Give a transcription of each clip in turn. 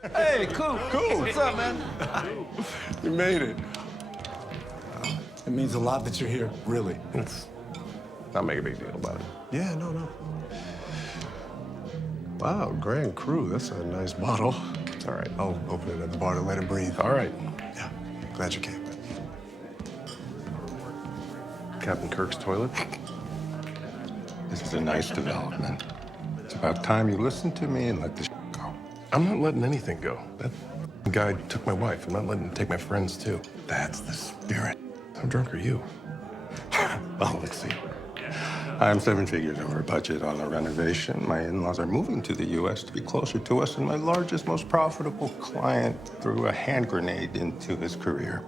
Hey, cool. Cool. What's up, man? You made it. It means a lot that you're here, really. I'll make a big deal about it. Yeah, no. Wow, Grand Cru. That's a nice bottle. It's all right. I'll open it at the bar to let it breathe. All right. Yeah, glad you came. Captain Kirk's toilet. This is a nice development. It's about time you listen to me and let this go. I'm not letting anything go. That guy took my wife. I'm not letting him take my friends, too. That's the spirit. How drunk are you? Well, let's see. I'm 7 figures over budget on a renovation. My in-laws are moving to the U.S. to be closer to us, and my largest, most profitable client threw a hand grenade into his career.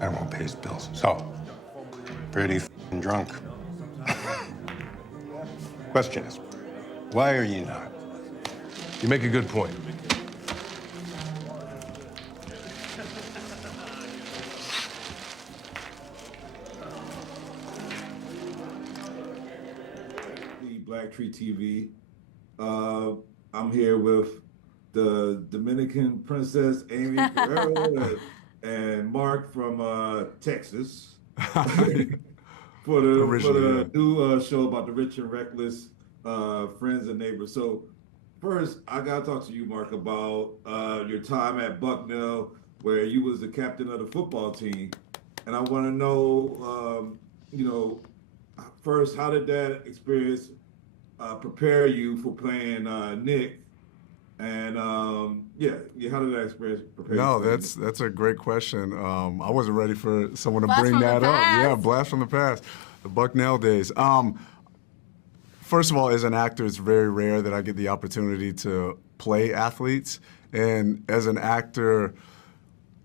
I won't pay his bills. So, pretty f***ing drunk. Question is, why are you not? You make a good point. BlackTree TV. I'm here with the Dominican Princess Aimee Carrero and Mark from Texas for the new show about the rich and reckless friends and neighbors. So first, I gotta talk to you, Mark, about your time at Bucknell, where you was the captain of the football team, and I want to know, first, how did that experience prepare you for playing Nick? And how did that experience prepare you? No, that's a great question. I wasn't ready for someone to Blast bring from the that up. past. Yeah, blast from the past, the Bucknell days. First of all, as an actor, it's very rare that I get the opportunity to play athletes. And as an actor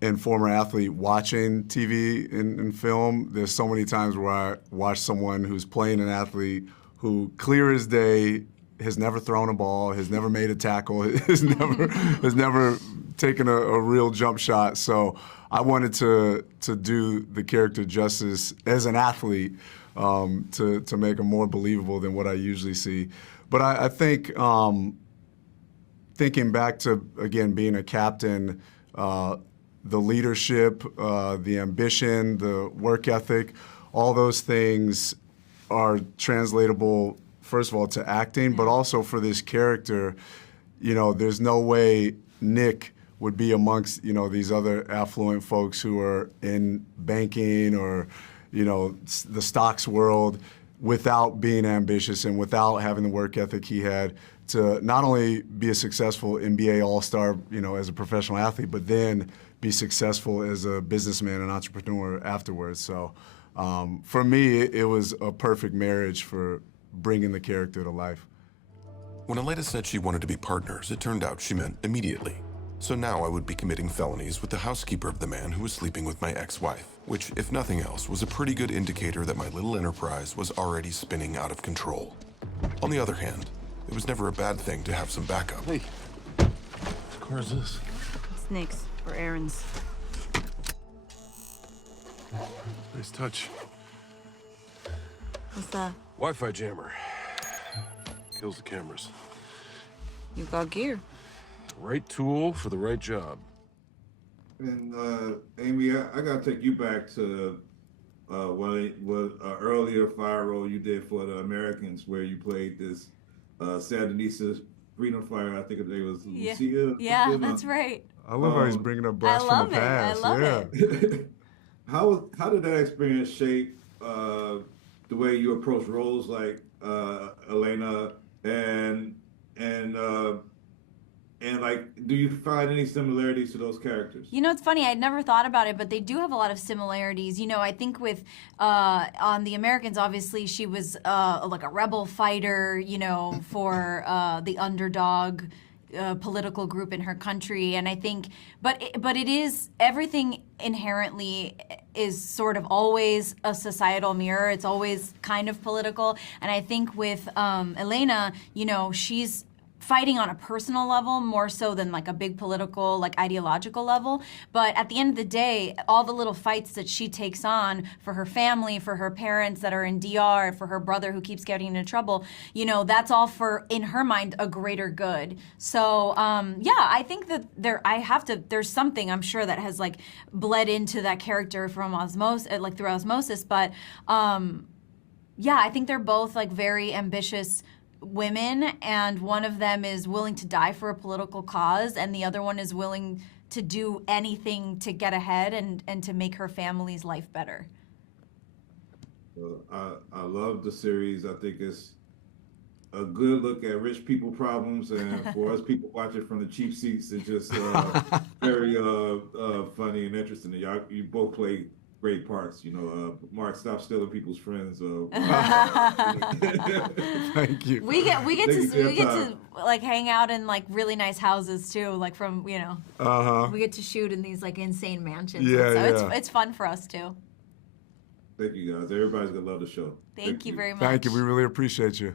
and former athlete watching TV and film, there's so many times where I watch someone who's playing an athlete who, clear as day, has never thrown a ball, has never made a tackle, has never taken a real jump shot. So I wanted to do the character justice as an athlete, to make him more believable than what I usually see. But I think, thinking back to, again, being a captain, the leadership, the ambition, the work ethic, all those things are translatable, first of all, to acting, but also for this character. There's no way Nick would be amongst, these other affluent folks who are in banking or, the stocks world without being ambitious and without having the work ethic he had to not only be a successful NBA All-Star, as a professional athlete, but then be successful as a businessman and entrepreneur afterwards. So for me, it was a perfect marriage for bringing the character to life. When Elena said she wanted to be partners, it turned out she meant immediately. So now I would be committing felonies with the housekeeper of the man who was sleeping with my ex-wife, which, if nothing else, was a pretty good indicator that my little enterprise was already spinning out of control. On the other hand, it was never a bad thing to have some backup. Hey, whose car is this? It's Nick's for errands. Nice touch. What's that? Wi-Fi jammer. Kills the cameras. You got gear. Right tool for the right job. And Aimee, I gotta take you back to what earlier fire role you did for the Americans, where you played this Sandinista freedom fighter. I think her name was Lucia. Yeah, that's right. I love how he's bringing up blast from the past. I love it. How did that experience shape the way you approach roles like Elena and like, do you find any similarities to those characters? It's funny. I'd never thought about it, but they do have a lot of similarities. I think with on the Americans, obviously she was like a rebel fighter, for the underdog political group in her country, and I think, but it is, everything inherently is sort of always a societal mirror. It's always kind of political, and I think with Elena, she's fighting on a personal level more so than like a big political, like ideological level. But at the end of the day, all the little fights that she takes on for her family, for her parents that are in DR, for her brother who keeps getting into trouble, you know, that's all for, in her mind, a greater good. So yeah, I think that there's something I'm sure that has like bled into that character from osmosis, like through osmosis. But yeah, I think they're both like very ambitious women, and one of them is willing to die for a political cause, and the other one is willing to do anything to get ahead and to make her family's life better. I love the series. I think it's a good look at rich people problems, and for us people watching from the cheap seats, it's just very funny and interesting. You both play great parts. You know, Mark, stop stealing people's friends. Thank you. We get to like hang out in like really nice houses too, like from, you know, we get to shoot in these like insane mansions. Yeah, so it's fun for us too. Thank you guys. Everybody's gonna love the show. Thank you very much. Thank you. We really appreciate you.